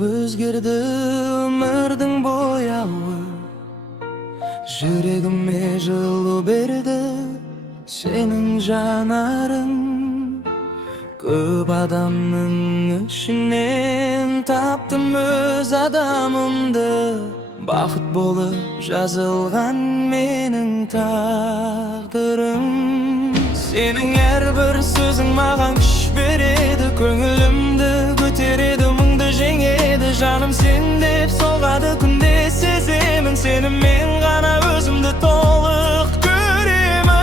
Өзгерді өмірдің бояуы, жүрегіме жылу берді сенің жанарың. Көп адамның ішінен таптым өз адамымды, бақыт болып жазылған менің тағдырым. Сенің әрбір сөзің маған күш береді, көңілімді көтереді, мұңды жеңеді. Жаным сен деп соғады күнде, сеземін сенімен ғана өзімді толық көремін.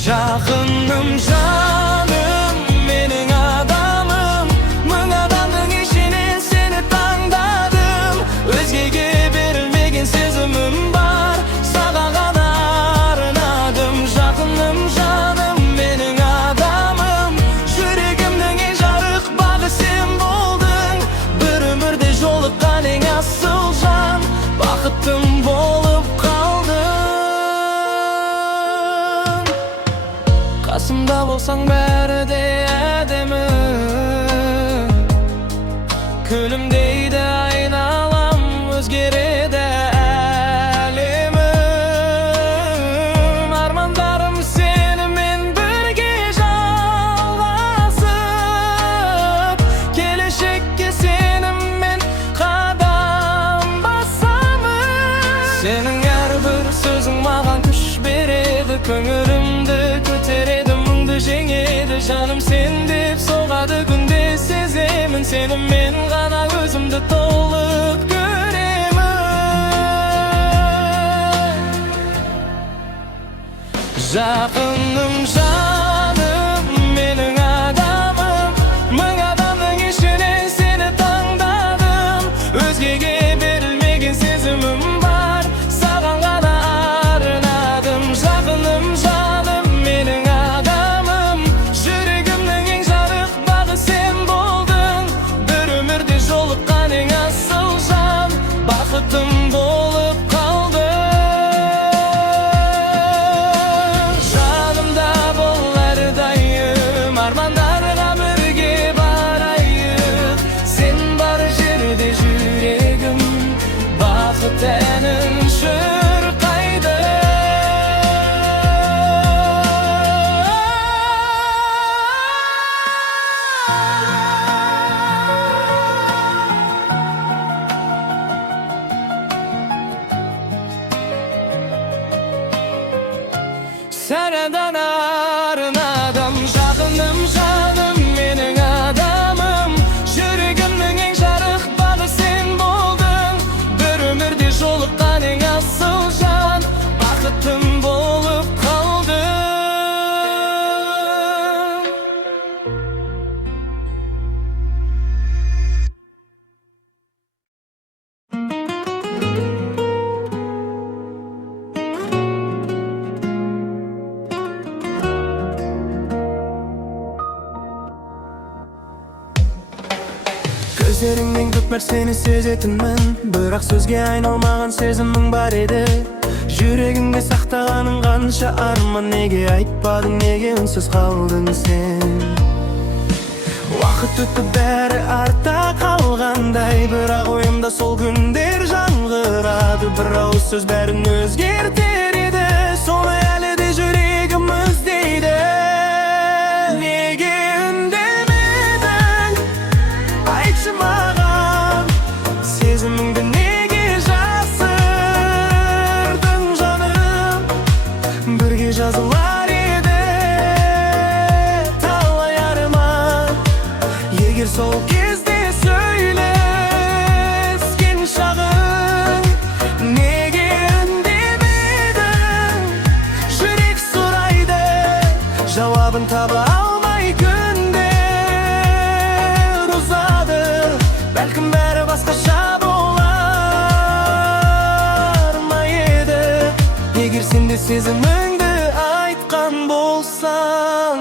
Жақыным жаным, менің адамым, мың адамның ішінен сені таңдадым. Өзгеге берілмеген сезімім бар, саған ғана арнадым. Жақыным жаным, менің адамым, жүрегімнің ең жарық бағы сен болдың. Бір өмірде жолыққан ең асыл жан, бақыттым болып қалдың. Қасымда болсаң бәрі де әдемі, күлімдейді айналам, өзгереді әлемім. Армандарым сенімен бірге жалғасып, келешекке сеніммен қадам басамын. Сенің әрбір сөзің маған күш береді, көңілімді көтереді, мұңды жеңеді. Жаным сен деп соғады күнде, сеземін сенімен ғана өзімді толық көремін. Жақыным жаным, менің адамым, мың адамның ішінен сені таңдадым. Өзгеге берілмеген сезімім бар, саған ғана арнадым. Жақыным жаным, менің адамым, жүрегімнің ең жарық бағы сен болдың. Бір өмірде жолыққан ең асыл жан, бақыттым болып қалдың. Жанымда бол әрдайым, армандарға бірге барайық. Сен бар жерде жүрегім, бақыт әнін шырқайды. Сәнәдан арнадым. Жақыным жаным, менің адамым, жүрегімнің ең жарық бағы сен болдың. Бір өмірде жолыққан ең асыл жан, бақыттым болып қалдың. Көздеріңнен көп нәрсені сезетінмін, бірақ сөзге айналмаған сезімің бар еді. Жүрегіңде сақтағаның қанша арман, неге айтпадың, неге үнсіз қалдың сен? Уақыт өтті бәрі артта қалғандай, бірақ ойымда сол күндер жаңғырады. Бір ауыз сөз бәрін өзгертер еді, соны әлі де жүрегім іздейді. Неге үндемедің, айтшы маған, сезіміңді неге жасырдың жаным? Бірге жазылар еді талай арман, егер сол кезде сөйлескен шағың. Неге үндемедің, жүрек сұрайды, жауабын таба алмай күндер ұзады. Бәлкім бәрі басқаша болар ма еді, егер сен де сезіміңді айтқан болсаң.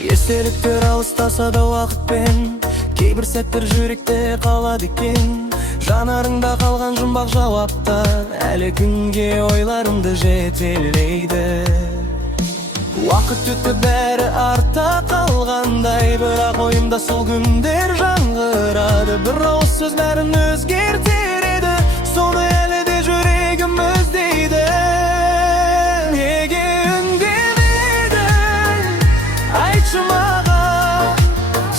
Естеліктер алыстаса да уақытпен, кейбір сәттер жүректе қалады екен. Жанарыңда қалған жұмбақ жауаптар әлі күнге ойларымды жетелейді. Vaqt o'tib bari артта qalganday, biroq oyimda sol günler жаңғырады. Bir oğuz sözlerin özgertir edi, sonu әлі де жүрегім іздейді. Неге үндемедің, айтшы маған,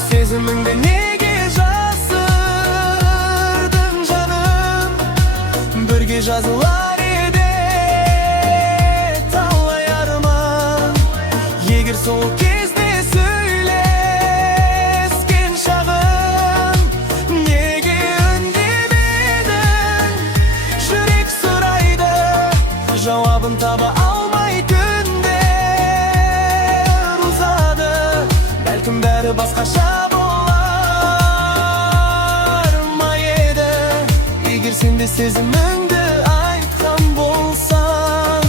сезіміңді неге жасырдың жаным? Бірге жазылар еді талай арман, егер сол кезде сөйлескен шағым. Неге үндемедің, жүрек сұрайды, жауабын таба алмай түндер ұзады. Бәлкім бәрі басқаша болар ма еді, егер сен де сезіміңді айтқан болсаң.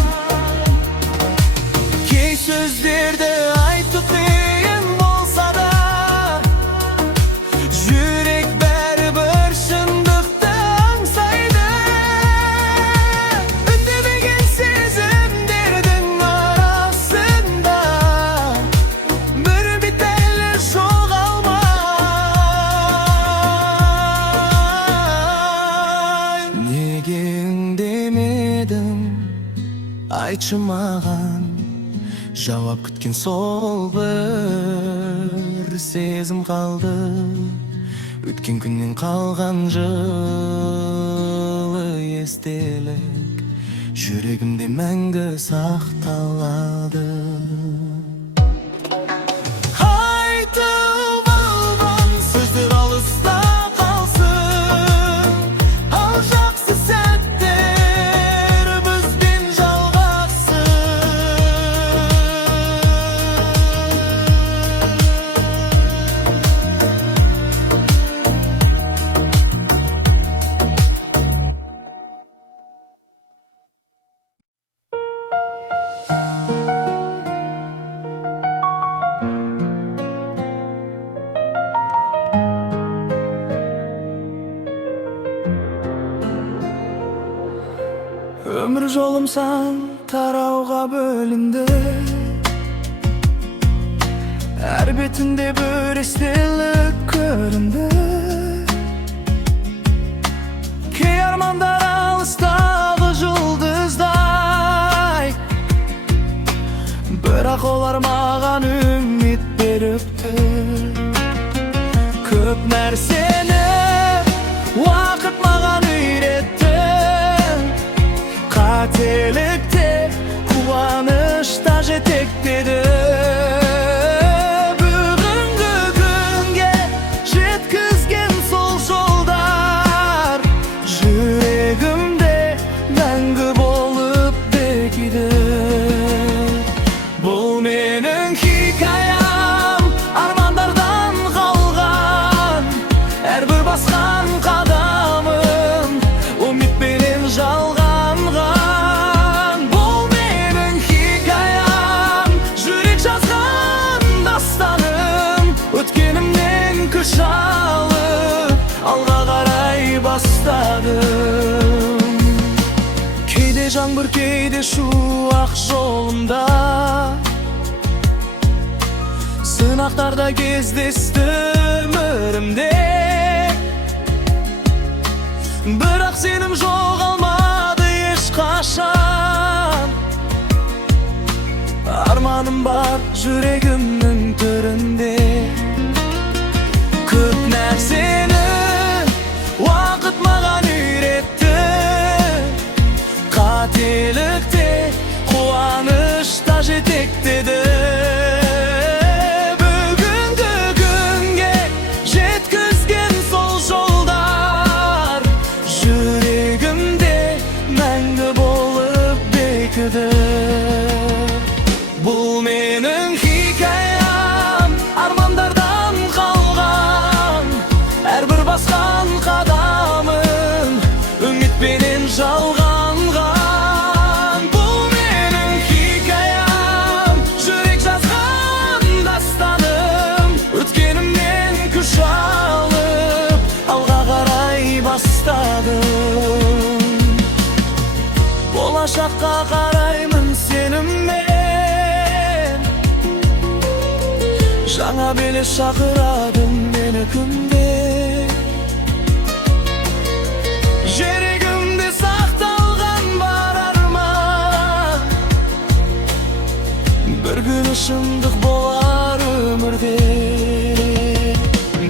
Кей сөздерді айту қиын болса да, жүрек бәрібір шындықты аңсайды. Үндемеген сезімдердің арасында бір бит әлі жоғалмай. Неге үндемедің, айтшы маған, жауап күткен сол бір сезім қалды. Өткен күннен қалған жылы естелік жүрегімде мәңгі сақталады. Айтып алған сөздер алыста қалсын, ал жақсы сәттер бізбен жалғасын. Өмір жолым сан тарауға бөлінді, әр бетінде бір естелік көрінді. Кей армандар алыстағы жұлдыздай, бірақ олар маған үміт беріпті. Көп нәрсені уақыт маған үйретті, қателікте қуанышта жетектеді. Бүгінгі күнге жеткізген сол жолдар жүрегімде мәңгі болып бекиді. Бұл менің хикаям, армандардан қалған, әрбір басқан қадамым үмітпенен жалған. Шалып алға қарай бастадым. Кейде жаңбыр, кейде шуақ жолымда, сынақтарда кездесті өмірімде. Бірақ сенім жоғалмады ешқашан, арманым бар жүрегімнің төрінде. Көп нәрсені уақыт маған үйретті, қателікте қуанышта жетектеді. Бүгінгі күнге жеткізген сол жолдар жүрегімде мәңгі болып бекіді. Бұл менің хикаям, Жаңа белес шақырадың мені күнде, жүрегімде сақталған бар арман, бір күні шындық болар өмірде.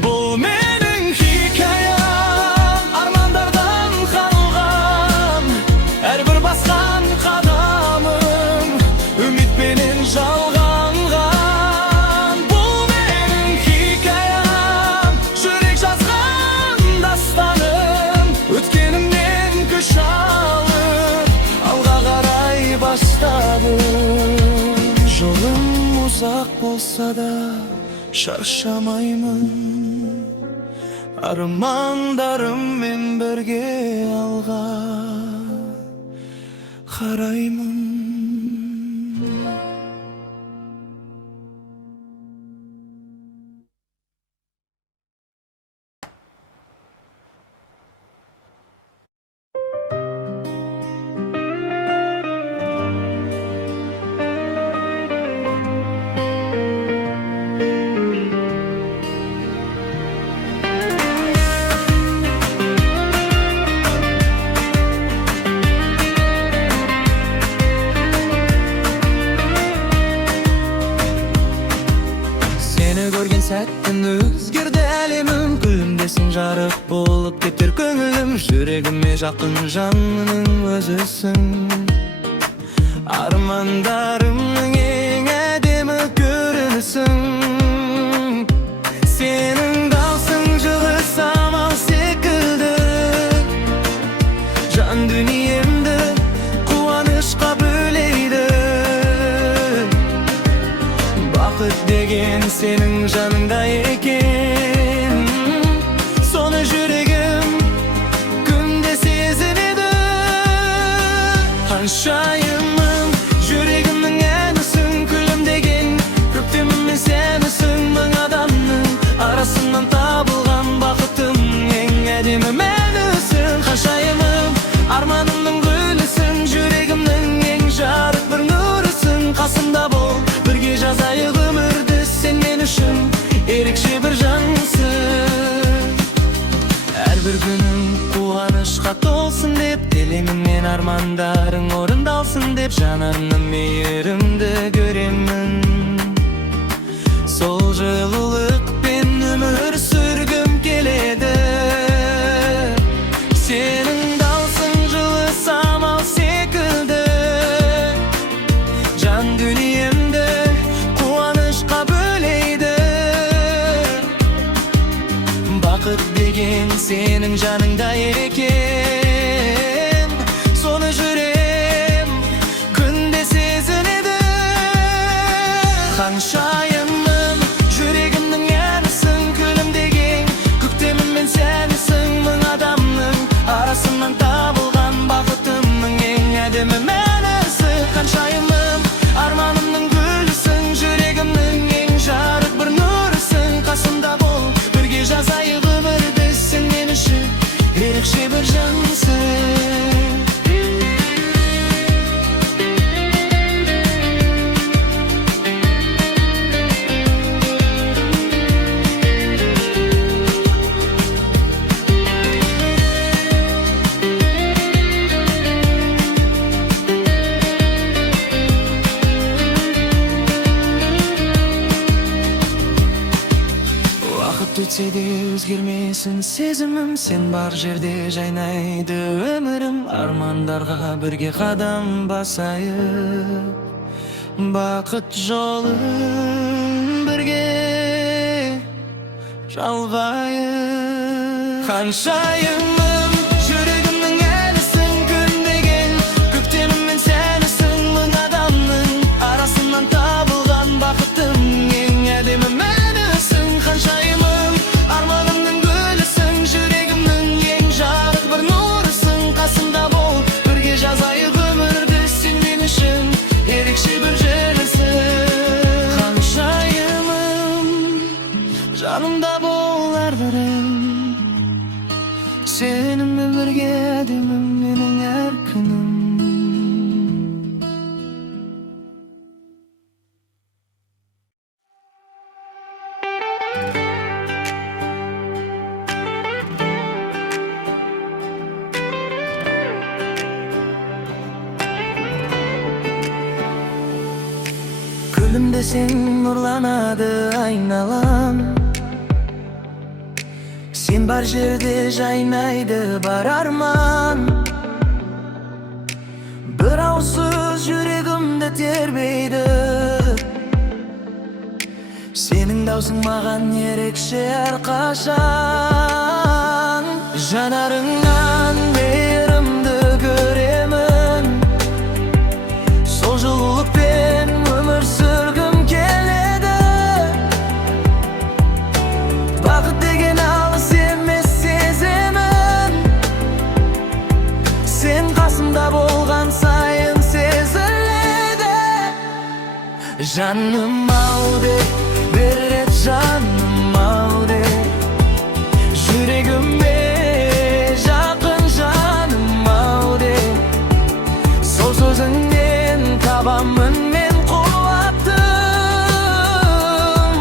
Бұл менің хикаям, армандардан қалған, әрбір басқан қадамым үмітпенен жалғанған. Бұл менің хикаям, жүрек жазған дастаным, өткенімнен күш алып алға қарай бастадым. Жолым ұзақ болса да шаршамаймын, армандарыммен бірге алға қараймын. Көрген сәттен өзгерді әлемім, күлімдесің жарық болып кетер көңілім, жүрегіме жақын жанның өзісің. Армандарымның ең әдемі көрінісің, сенің даусың жылы самал секілді, жан дүниемді қуанышқа бөлейді. Бақыт деген сенің жаныңда екен, соны жүрегім күнде сезінеді. Ханшайымым, жүрегімнің әнісің, күлімдеген көктеміммен сенісің. Мың адамның арасынан табылған бақытым, ең әдемі мәнісің. Ханшайымым, арманымның гүлісің, жүрегімнің ең жарық бір нұрысың. Қасымда бол, бірге жазайық өмірді, сен мен үшін ерекше бір жансың. Әрбір күнің қуанышқа толсын деп тілеймін мен, армандарың орындалсын деп жанарымның мейірімді көремін. Сол жылулықпен өмір сүргім келеді, сенің даусың жылы самал секілді, жан дүниемді қуанышқа бөлейді. Бақыт деген сенің жаныңда екен, соны жүрем күнде сезінеді. Ханшайымым, жүрегімнің әнісің, күлімдеген көктеміммен сенісің. Мың адамның арасынан табылған бақытымның ең әдемі мәнісі. Ханшайымым, арманымның гүлісің, жүрегімнің ең жарық бір нұрысың. Қасымда бол, бірге жазайық өмірді, сен мен үшін ерекше бір жансың. Өтсе де өзгермесін сезімім, сен бар жерде жайнайды өмірім. Армандарға бірге қадам басайық, бақыт жолын бірге жалғайық. Ханшайымым, жүрегімнің әнісің, күндеген көктеміммен сенісің. Мың адамның арасынан табылған бақытым, ең әдемі мәнісің. Ханшайымым, арманымның гүлісің, жүрегімнің ең жарық бір нұрысың. Қасымда бол, бірге жазайық өмірді, сен мен үшін ерекше бір жеңісің. Ханшайымым, жанымда бол әрбірім, сенімен бірге әдемім менің әр күнім. sen nurlanadı aynalam. Sen bar jerde jaynaydı bar arman. Bir avsız yüregimde terbeydi. Senin dawsың mаған ерекше әрқашан. Жанарыңнан мейірімді көремін. Сол жылулықпен өмір сүргім келеді. Бақыт деген алыс емес сеземін. Сен қасымда болған сайын сезіледі. Жаным ау де, bir rет жаным ау де, жүрегіме жақын жаным ау де. Сол сөзіңнен табамын мен қуатты.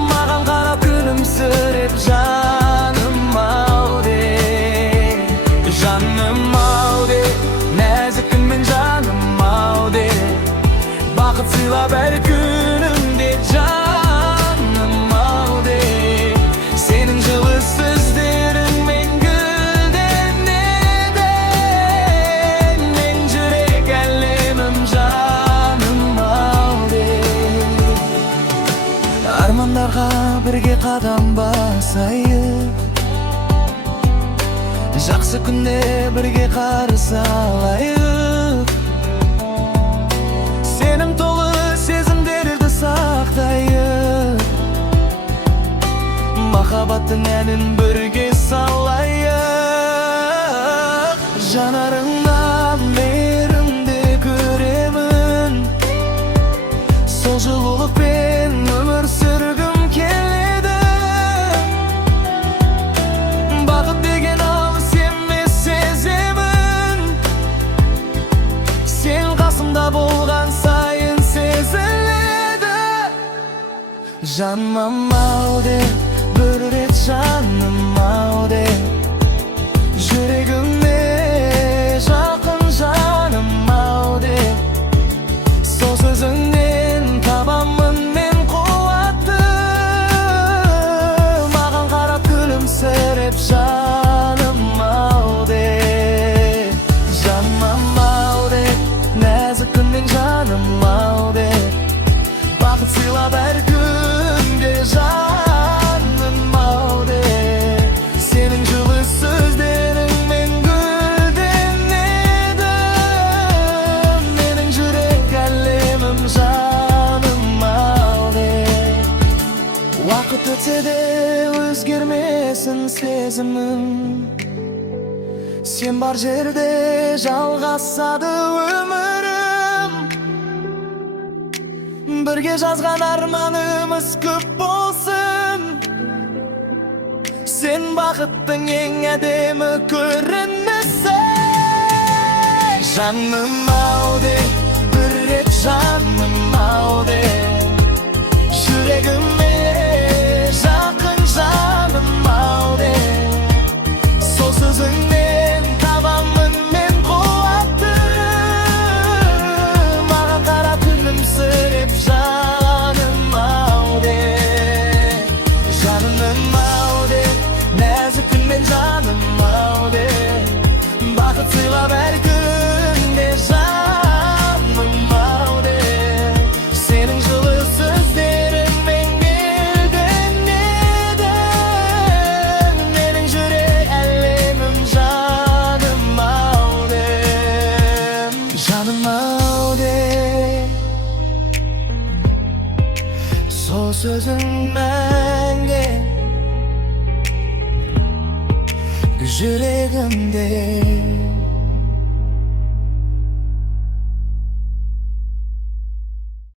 Маған қарап күлімсіреп жаным ау де. Жаным ау де, нәзікіңмен жаным ау де. Бақыт сыйлап әр күнімде жаным ау де. Senin жылы сөздеріңмен гүлденеді. Мен жүрек әлемім жаным ау де. Армандарға бірге қадам басайық. Жақсы күнде бірге қарсы алайық. Сенім толы сезімдерді сақтайық. Махаббаттың әнін бірге салайық. Жанарыңнан мейірімді көремін. Сол жылулықпен өмір сүргім келеді. Бақыт деген алыс емес сеземін. Сен қасымда болған сайын сезіледі. Жаным ау де, bir rет жаным ау де. Жүрегіме жақын жаным ау де. Сол сөзіңнен табамын мен қуатты. Маған қарап күлімсіреп жаным ау де. Жаным ау де, нәзік күнмен жаным ау де. Бақыт сыйлап әр күнде жаным ау де. Senin жылы сөздеріңмен гүлденеді. Менің жүрек әлемім жаным ау де. Уақыт өтсе де өзгермесін сезімім. Сен бар жерде жалғасады өмірім. Бірге жазған арманымыз көп болсын. Сен бақыттың ең әдемі көрінісі. Жаным ау де, бір рет жаным ау де. Жүрегіме жақын жаным ау де. Сол сөзіңнен табамын мен қуатты. Маған қарап күлімсіреп жаным ау де. Жаным ау де, нәзік күнмен жаным ау де. Бақыт сыйлап әр күнде жаным ау де. Senin жылы сөздеріңмен гүлденеді. Менің жүрек әлемім жаным ау де. Жаным ау де. Сол сөзің мәңгі жүрегімде.